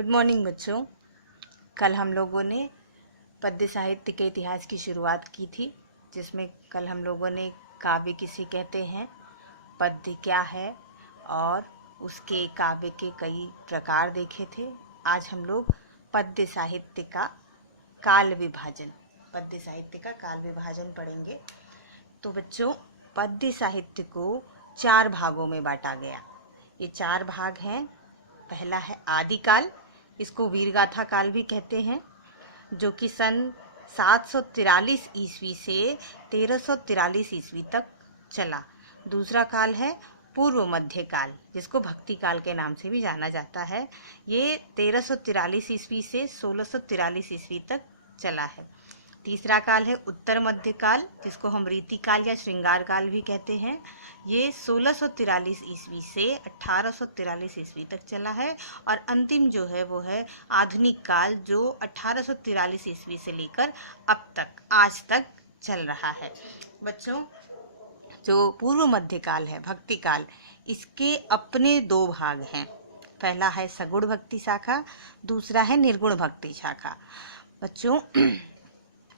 Good morning बच्चों। कल हम लोगों ने पद्य साहित्य के इतिहास की शुरुआत की थी, जिसमें कल हम लोगों ने काव्य किसे कहते हैं, पद्य क्या है और उसके काव्य के कई प्रकार देखे थे। आज हम लोग पद्य साहित्य का काल विभाजन पढ़ेंगे। तो बच्चों, पद्य साहित्य को 4 भागों में बांटा गया। ये 4 भाग हैं। पहला है आदिकाल, इसको वीरगाथा काल भी कहते हैं, जो कि सन 743 ईस्वी से 1343 ईस्वी तक चला। दूसरा काल है पूर्व मध्य काल, जिसको भक्ति काल के नाम से भी जाना जाता है। ये 1343 ईस्वी से 1643 ईस्वी तक चला है। तीसरा काल है उत्तर मध्य काल, जिसको हम रीति काल या श्रृंगार काल भी कहते हैं। ये 1643 ईस्वी से 1843 ईस्वी तक चला है। और अंतिम जो है वो है आधुनिक काल, जो 1843 ईस्वी से लेकर अब तक आज तक चल रहा है। बच्चों, जो पूर्व मध्य काल है, भक्ति काल, इसके अपने 2 भाग हैं। पहला है सगुण भक्ति शाखा, दूसरा है निर्गुण भक्ति शाखा। बच्चों,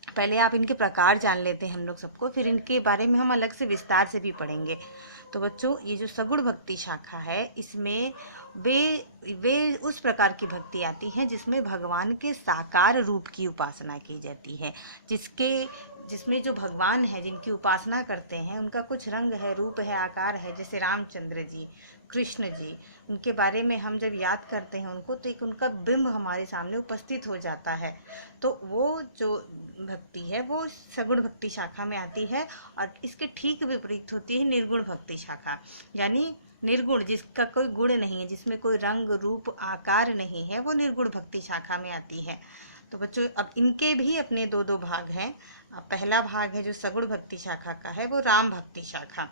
पहले आप इनके प्रकार जान लेते हैं हम लोग सबको, फिर इनके बारे में हम अलग से विस्तार से भी पढ़ेंगे। तो बच्चों, ये जो सगुण भक्ति शाखा है, इसमें वे उस प्रकार की भक्ति आती है जिसमें भगवान के साकार रूप की उपासना की जाती है, जिसमें जो भगवान है जिनकी उपासना करते हैं उनका कुछ रंग है, रूप है, आकार है। जैसे रामचंद्र जी, कृष्ण जी, उनके बारे में हम जब याद करते हैं उनको, तो एक उनका बिंब हमारे सामने उपस्थित हो जाता है। तो वो जो भक्ति है वो सगुण भक्ति शाखा में आती है। और इसके ठीक विपरीत होती है निर्गुण भक्ति शाखा, यानी निर्गुण, जिसका कोई गुण नहीं है, जिसमें कोई रंग रूप आकार नहीं है, वो निर्गुण भक्ति शाखा में आती है। तो बच्चों, अब इनके भी अपने 2 भाग हैं। पहला भाग है जो सगुण भक्ति शाखा का है, वो राम भक्ति शाखा।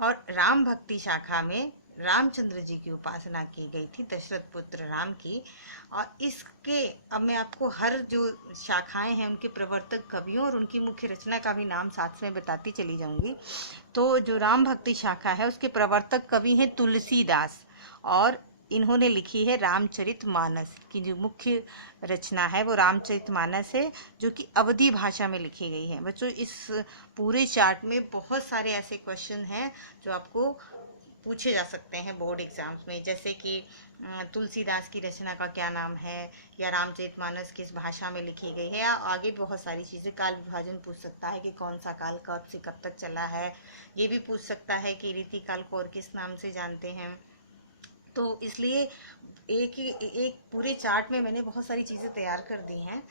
और राम भक्ति शाखा में रामचंद्र जी की उपासना की गई थी, दशरथ पुत्र राम की। और इसके अब मैं आपको हर जो शाखाएं हैं उनके प्रवर्तक कवियों और उनकी मुख्य रचना का भी नाम साथ में बताती चली जाऊंगी। तो जो राम भक्ति शाखा है उसके प्रवर्तक कवि हैं तुलसीदास, और इन्होंने लिखी है रामचरितमानस की जो मुख्य रचना है वो रामचरितमानस है, जो कि अवधी भाषा में लिखी गई है। बच्चों, इस पूरे चार्ट में बहुत सारे ऐसे क्वेश्चन हैं जो आपको पूछे जा सकते हैं बोर्ड एग्जाम्स में, जैसे कि तुलसीदास की रचना का क्या नाम है, या रामचरितमानस किस भाषा में लिखी गई है, या आगे बहुत सारी चीज़ें। काल विभाजन पूछ सकता है कि कौन सा काल कब से कब तक चला है। ये भी पूछ सकता है कि रीति काल को और किस नाम से जानते हैं। तो इसलिए एक पूरे चार्ट में मैंने बहुत सारी चीज़ें तैयार कर दी हैं,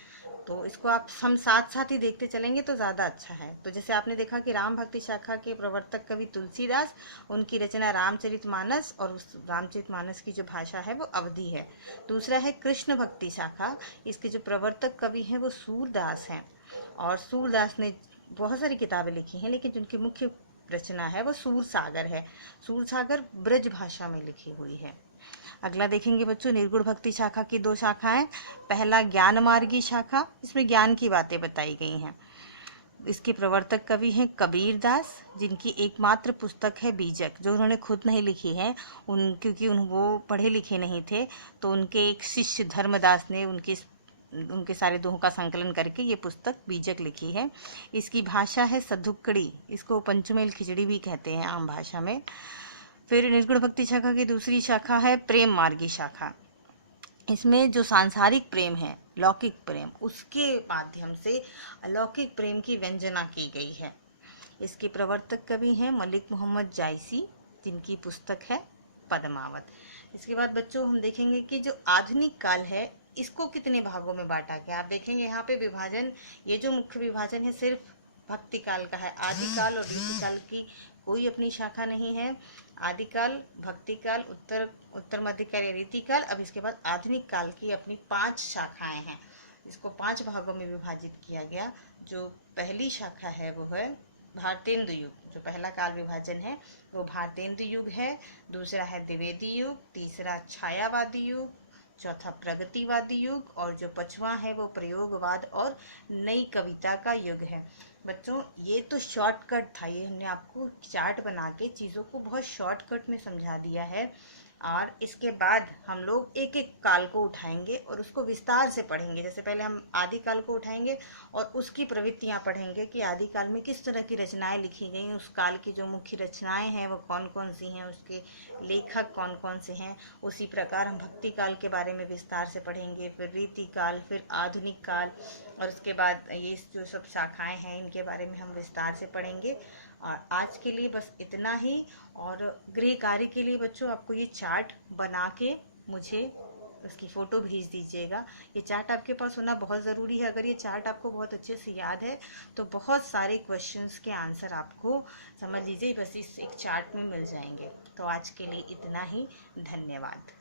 तो इसको आप हम साथ साथ ही देखते चलेंगे तो ज़्यादा अच्छा है। तो जैसे आपने देखा कि राम भक्ति शाखा के प्रवर्तक कवि तुलसीदास, उनकी रचना रामचरितमानस, और उस रामचरितमानस की जो भाषा है वो अवधी है। दूसरा है कृष्ण भक्ति शाखा, इसके जो प्रवर्तक कवि हैं वो सूरदास हैं। और सूरदास ने बहुत सारी किताबें लिखी हैं, लेकिन जिनकी मुख्य रचना है वो सूरसागर है। सूरसागर ब्रज भाषा में लिखी हुई है। अगला देखेंगे बच्चों, निर्गुण भक्ति शाखा की 2 शाखाएं। पहला ज्ञान मार्गी शाखा, इसमें ज्ञान की बातें बताई गई हैं। इसके प्रवर्तक कवि हैं कबीरदास, जिनकी एकमात्र पुस्तक है बीजक, जो उन्होंने खुद नहीं लिखी है, क्योंकि वो पढ़े लिखे नहीं थे। तो उनके एक शिष्य धर्मदास ने उनके सारे दोहों का संकलन करके ये पुस्तक बीजक लिखी है। इसकी भाषा है सधुक्कड़ी, इसको पंचमेल खिचड़ी भी कहते हैं आम भाषा में। फिर निर्गुण भक्ति शाखा की दूसरी शाखा है प्रेम मार्गी शाखा। इसमें जो सांसारिक प्रेम है, लौकिक प्रेम, उसके माध्यम से अलौकिक प्रेम की व्यंजना की गई है। इसके प्रवर्तक कवि हैं मलिक मोहम्मद जायसी, जिनकी पुस्तक है पद्मावत। इसके बाद बच्चों हम देखेंगे कि जो आधुनिक काल है इसको कितने भागों में बांटा गया। आप देखेंगे यहाँ पे विभाजन, ये जो मुख्य विभाजन है सिर्फ भक्ति काल का है। आदिकाल और रीति काल की कोई अपनी शाखा नहीं है। आदिकाल, भक्ति काल, उत्तर मध्य काल, रीति काल। अब इसके बाद आधुनिक काल की अपनी 5 शाखाएं हैं। इसको 5 भागों में विभाजित किया गया। जो पहली शाखा है वो है भारतेंदु युग। जो पहला काल विभाजन है वो भारतेंदु युग है। दूसरा है द्विवेदी युग, तीसरा छायावादी युग, चौथा प्रगतिवादी युग, और जो 5वां है वो प्रयोगवाद और नई कविता का युग है। बच्चों, ये तो शॉर्टकट था, ये हमने आपको चार्ट बना के चीज़ों को बहुत शॉर्टकट में समझा दिया है और इसके बाद हम लोग एक एक काल को उठाएंगे और उसको विस्तार से पढ़ेंगे। जैसे पहले हम आदिकाल को उठाएंगे और उसकी प्रवृत्तियां पढ़ेंगे कि आदिकाल में किस तरह की रचनाएं लिखी गई, उस काल की जो मुख्य रचनाएं हैं वो कौन कौन सी हैं, उसके लेखक कौन कौन से हैं। उसी प्रकार हम भक्ति काल के बारे में विस्तार से पढ़ेंगे, फिर रीति काल, फिर आधुनिक काल, और उसके बाद ये जो सब शाखाएं हैं इनके बारे में हम विस्तार से पढ़ेंगे। और आज के लिए बस इतना ही। और गृह कार्य के लिए बच्चों आपको ये चार्ट बना के मुझे उसकी फ़ोटो भेज दीजिएगा। ये चार्ट आपके पास होना बहुत ज़रूरी है। अगर ये चार्ट आपको बहुत अच्छे से याद है तो बहुत सारे क्वेश्चंस के आंसर आपको समझ लीजिए बस इस एक चार्ट में मिल जाएंगे। तो आज के लिए इतना ही। धन्यवाद।